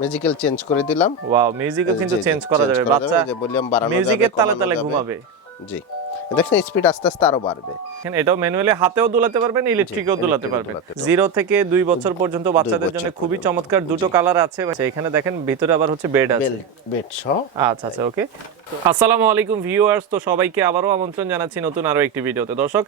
Magical change করে দিলাম। Wow মিউজিকও কিন্তু চেঞ্জ করা যাবে। বাচ্চা বাড়ানো যাবে মিউজিকের তালে তালে ঘুমাবে। জি। দেখছেন স্পিড আস্তে আস্তে আরও বাড়বে। এখানে এটাও ম্যানুয়ালি হাতেও দুলাতে পারবেন ইলেকট্রিকেও দুলাতে পারবেন। জিরো থেকে দুই বছর পর্যন্ত বাচ্চাদের জন্য খুবই চমৎকার দুটো কালার আছে। আচ্ছা, এখানে দেখেন ভিতরে আবার হচ্ছে বেড আছে। বেড সহ। আচ্ছা আচ্ছা ওকে আসসালামু আলাইকুম ভিউয়ার্স তো সবাইকে আবারও আমন্ত্রণ জানাচ্ছি নতুন আরও একটি ভিডিওতে দর্শক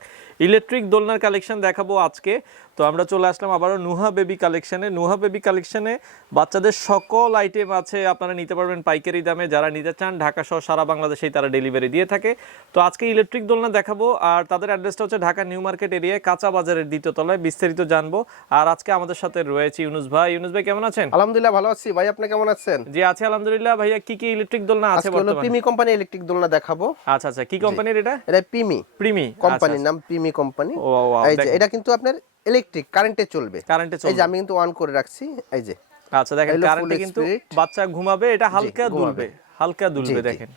ইলেকট্রিক দোলনার কালেকশন দেখাবো আজকে। তো আমরা চলে আসলাম আবারও নুহা বেবি কালেকশনে নুহা বেবি কালেকশনে বাচ্চাদের সকল আইটেম আছে আপনারা নিতে পারবেন পাইকারি দামে। যারা নিতে চান ঢাকা সহ সারা বাংলাদেশেই তারা ডেলিভারি দিয়ে থাকে। তো আজকে ইলেকট্রিক দোলনা দেখাবো আর তাদের অ্যাড্রেসটা হচ্ছে ঢাকা নিউ মার্কেট এরিয়ায় কাঁচা বাজারের দ্বিতীয় তলায় বিস্তারিত জানব। আর আজকে আমাদের সাথে রয়েছে ইউনুস ভাই। ইউনুস ভাই কেমন আছেন? আলহামদুলিল্লাহ ভালো আছি। ভাই আপনি কেমন আছেন? জি আছে আলহামদুলিল্লাহ। ভাইয়া কি কি ইলেকট্রিক দোলনা আছে বর্তমানে? পিমি কোম্পানি ইলেকট্রিক দোলনা দেখাবো। আচ্ছা আচ্ছা। কি কোম্পানির এটা? এটা পিমি। প্রিমি কোম্পানির নাম পিমি কোম্পানি। ও এই যে এটা কিন্তু আপনার ইলেকট্রিক কারেন্টে চলবে। কারেন্টে চলবে এই যে আমি কিন্তু অন করে রাখছি। এই যে আচ্ছা দেখেন কারেন্টে কিন্তু বাচ্চা ঘুমাবে এটা হালকা দুলবে হালকা দুলবে দেখেন।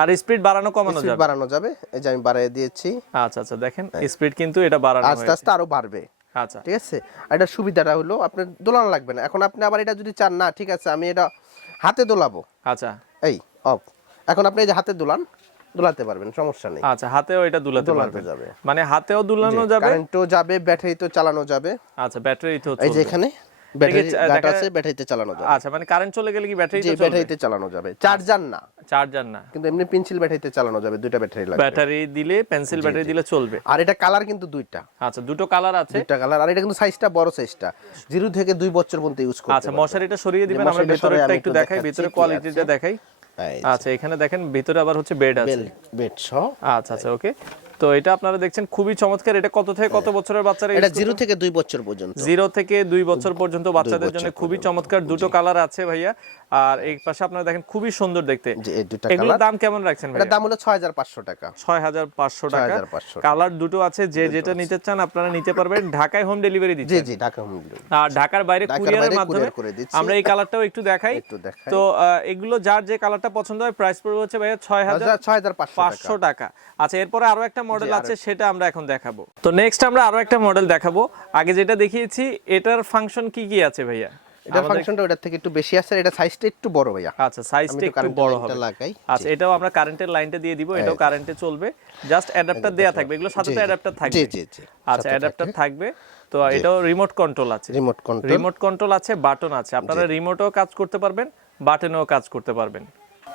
আর স্পিড বাড়ানো কমানো যাবে? বাড়ানো যাবে। এই যে আমি বাড়িয়ে দিয়েছি। আচ্ছা আচ্ছা দেখেন স্পিড কিন্তু এটা বাড়ানো আস্তে আস্তে আরও বাড়বে। আচ্ছা। ঠিক আছে? এটার সুবিধাটা হলো আপনার দোলানো লাগবে না। এখন আপনি আবার এটা যদি চান না ঠিক আছে আমি এটা হাতে দোলাবো। আচ্ছা। এই অফ। এখন আপনি এই যে হাতে দোলান দোলাতে পারবেন সমস্যা নেই। আচ্ছা হাতেও এটা দোলাতে পারবে যাবে। মানে হাতেও দোলানো যাবে? কারেন্টও যাবে ব্যাটারি তো চালানো যাবে। আচ্ছা ব্যাটারি তো এই যে এখানে। ব্যাটারি আছে ব্যাটারিতে চালানো যাবে। আচ্ছা মানে কারেন্ট চলে গেলে কি ব্যাটারি চলবে? ব্যাটারিতে চালানো যাবে। চার্জার না। চার্জার না। কিন্তু এমনি পেন্সিল ব্যাটারিতে চালানো যাবে দুইটা ব্যাটারি লাগবে। ব্যাটারি দিলে পেন্সিল ব্যাটারি দিলে চলবে। আর এটা কালার কিন্তু দুইটা। আচ্ছা দুটো কালার আছে। দুইটা কালার আর এটা কিন্তু সাইজটা বড় সাইজটা জিরো থেকে দুই বছর পর্যন্ত ইউজ করতে আচ্ছা মশারিটা সরিয়ে দিবেন আমরা একটু দেখাই ভিতরে কোয়ালিটিটা দেখাই। আচ্ছা এখানে দেখেন ভিতরে আবার হচ্ছে বেড আছে। বেড সহ। আচ্ছা আচ্ছা ওকে তো এটা আপনারা দেখছেন খুবই চমৎকার। এটা কত থেকে কত বছরের বাচ্চারা এটা জিরো থেকে দুই বছর পর্যন্ত। জিরো থেকে দুই বছর পর্যন্ত বাচ্চাদের জন্য খুবই চমৎকার। দুটো কালার আছে ভাইয়া। আর এই পাশে আপনারা দেখেন খুবই সুন্দর দেখতে। এগুলোর দাম কেমন রাখছেন এটার ভাইয়া? দাম হলো ছয় হাজার পাঁচশো টাকা। ছয় হাজার পাঁচশো টাকা। কালার দুটো আছে যে যেটা নিতে চান আপনারা নিতে পারবেন। ঢাকায় হোম ডেলিভারি জি জি ঢাকা হোম ডেলিভারি আর ঢাকার বাইরে কুরিয়ারের মাধ্যমে দিচ্ছি। আমরা এই কালারটাও একটু দেখাই। একটু দেখাই। তো এগুলো যার যে কালারটা পছন্দ হয় প্রাইস পড়বে হচ্ছে ভাইয়া ছয় হাজার ছয় হাজার পাঁচশো টাকা। পাঁচশো টাকা। আচ্ছা এরপরে আরও একটা মডেল আছে সেটা আমরা এখন দেখাবো। তো নেক্সট আমরা আরও একটা মডেল দেখাবো। আগে যেটা দেখিয়েছি এটার ফাংশন কি কি আছে ভাইয়া? এটার ফাংশনটা ওটার থেকে একটু বেশি আছে এটা সাইজটা একটু বড় ভাইয়া। আচ্ছা সাইজটা একটু বড় হবে। আচ্ছা এটাও আমরা কারেন্টের লাইনটা দিয়ে দিব এটাও কারেন্টে চলবে। জাস্ট অ্যাডাপ্টার দেয়া থাকবে এগুলো সাথে তো অ্যাডাপ্টার থাকবে জি জি জি। আচ্ছা অ্যাডাপ্টার থাকবে। তো এটাও রিমোট কন্ট্রোল আছে। রিমোট কন্ট্রোল রিমোট কন্ট্রোল আছে বাটন আছে। আপনারা রিমোটও কাজ করতে পারবেন বাটনেও কাজ করতে পারবেন।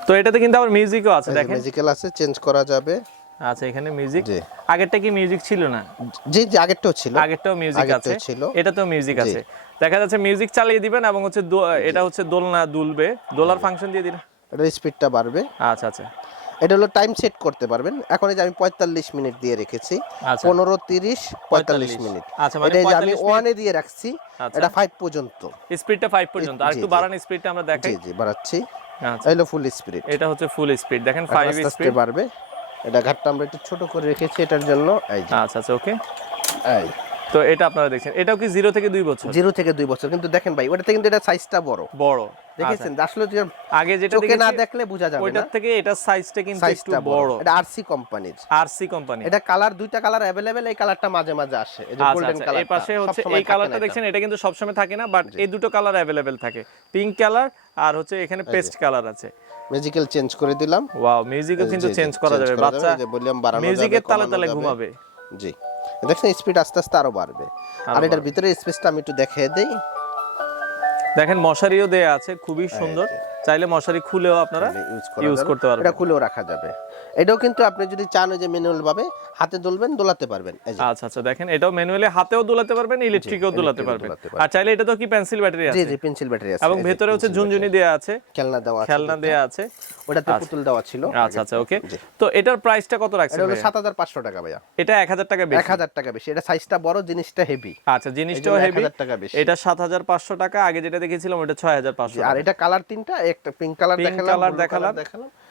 তো এটাতে কিন্তু আবার মিউজিকও আছে দেখেন। ম্যাজিক্যাল আছে চেঞ্জ করা যাবে। আচ্ছা এখানে মিউজিক আগেরটা কি মিউজিক ছিল না? জি জি আগেরটাও ছিল। আগেরটাও মিউজিক আছে। ছিল। এটাতেও মিউজিক আছে। দেখা যাচ্ছে মিউজিক চালিয়ে দিবেন এবং হচ্ছে এটা হচ্ছে দোলনা দুলবে। দোলার ফাংশন দিয়ে দিন। এটার স্পিডটা বাড়বে। আচ্ছা আচ্ছা। এটা হলো টাইম সেট করতে পারবেন। এখন এই যে আমি পঁয়তাল্লিশ মিনিট দিয়ে রেখেছি। আচ্ছা। পনেরো তিরিশ পঁয়তাল্লিশ মিনিট আচ্ছা, মানে এটা আমি ওয়ানে দিয়ে রাখছি আচ্ছা। এটা ফাইভ পর্যন্ত। স্পিডটা ফাইভ পর্যন্ত। আর একটু। বাড়ান স্পিডটা আমরা দেখাই। জি বাড়াচ্ছি। আচ্ছা। এই ফুল স্পিড এটা হচ্ছে ফুল স্পিড দেখেন ফাইভ স্পিড বাড়বে। এটা ঘাটটা আমরা একটু ছোট করে রেখেছি এটার জন্য এই যে আচ্ছা আচ্ছা ওকে এই তো এটা আপনারা দেখছেন এটাও কি জিরো থেকে দুই বছর জিরো থেকে দুই বছর কিন্তু দেখেন ভাই ওটাতে কিন্তু এটা সাইজটা বড় বড় দেখেছেন আসলে যে আগে যেটা চোখে না দেখেছি দেখলে বোঝা যাবে না ওইটার থেকে এটার সাইজটা কিন্তু একটু সাইজটা বড় বড় এটা আরসি কোম্পানির আরসি কোম্পানি এটা কালার দুইটা কালার अवेलेबल এই কালারটা মাঝে মাঝে আসে এই যে আচ্ছা গোল্ডেন আচ্ছা কালার এই পাশে হচ্ছে এই কালারটা দেখছেন এটা কিন্তু সবসময় থাকে না বাট এই দুটো কালার অ্যাভেলেবেল থাকে পিঙ্ক কালার আর হচ্ছে এখানে পেস্ট কালার আছে ম্যাজিক্যাল চেঞ্জ করে দিলাম। ওয়াও মিউজিকও কিন্তু চেঞ্জ করা যাবে। বাচ্চা যে বললাম বাড়ানো মিউজিকের তালে তালে ঘুমাবে। জি। দেখেন স্পিড আস্তে আস্তে আরও বাড়বে। আর এটার ভিতরে স্পেসটা আমি একটু দেখিয়ে দেই। দেখেন মশারিও দেয়া আছে খুবই সুন্দর। চাইলে মশারি খুলেও আপনারা ইউজ। করতে পারবেন। এটা খুলেও রাখা যাবে। এটাও কিন্তু আপনি যদি চান যে ম্যানুয়াল ভাবে হাতে দোলবেন দোলাতে পারবেন। আচ্ছা আচ্ছা দেখেন এটাও ম্যানুয়ালি হাতেও দুলাতে পারবেন ইলেকট্রিকেও দুলাতে পারবেন। আর চাইলে এটা তো কি পেন্সিল ব্যাটারি আছে? জি জি পেন্সিল ব্যাটারি আছে। এবং ভেতরে হচ্ছে ঝুনঝুনি দেয়া আছে। খেলনা দেওয়া আছে খেলনা দেয়া আছে। ওটাতে পুতুল দেওয়া ছিল আচ্ছা আচ্ছা ওকে। তো এটার প্রাইসটা কত রাখছেন এটা হলো ভাইয়া? সাত হাজার পাঁচশো টাকা ভাইয়া। এটা এক হাজার টাকা বেশি। এক হাজার টাকা বেশি। এটা সাইজটা বড় জিনিসটা হেভি আচ্ছা জিনিসটাও হেভি 1000 টাকা বেশি। এটা সাত হাজার পাঁচশো টাকা। আগে যেটা দেখেছিলাম ওটা ছয় হাজার পাঁচশো আর এটা কালার তিনটা এক একটা পিঙ্ক কালার দেখালাম blue দেখালাম।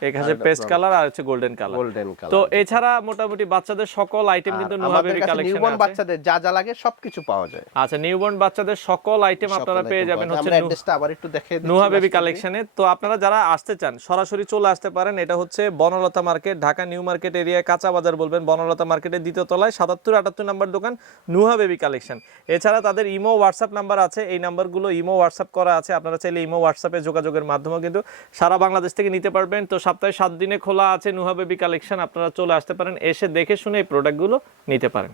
এখানে পেস্ট কালার আর হচ্ছে গোল্ডেন কালার গোল্ডেন কালার তো এছাড়া মোটামুটি বাচ্চাদের সকল আইটেম কিন্তু নুহা আমাদের বেবি কালেকশন নিউবর্ন বাচ্চাদের যা যা লাগে সবকিছু পাওয়া যায়। আচ্ছা নিউবর্ন বাচ্চাদের সকল আইটেম আপনারা পেয়ে যাবেন হচ্ছে আমরা অ্যাড্রেসটা আবার একটু দেখে দিচ্ছি নুহা বেবি কালেকশনে তো আপনারা যারা আসতে চান সরাসরি চলে আসতে পারেন। এটা হচ্ছে Banalata market Dhaka new market এরিয়ায় কাঁচা বাজার বলবেন। বনলতা মার্কেটের দ্বিতীয় তলায় সাতাত্তর আটাত্তর নাম্বার দোকান নুহা বেবি কালেকশন এছাড়া তাদের ইমো হোয়াটসঅ্যাপ নাম্বার আছে। এই নাম্বারগুলো ইমো হোয়াটসঅ্যাপ করা আছে। আপনারা চাইলে ইমো হোয়াটসঅ্যাপে যোগাযোগের মাধ্যমেও কিন্তু সারা বাংলাদেশ থেকে নিতে পারবেন। তো সপ্তাহে সাত দিনে খোলা আছে নুহা বেবি কালেকশন, আপনারা চলে আসতে পারেন, এসে দেখে শুনে এই প্রোডাক্টগুলো নিতে পারেন।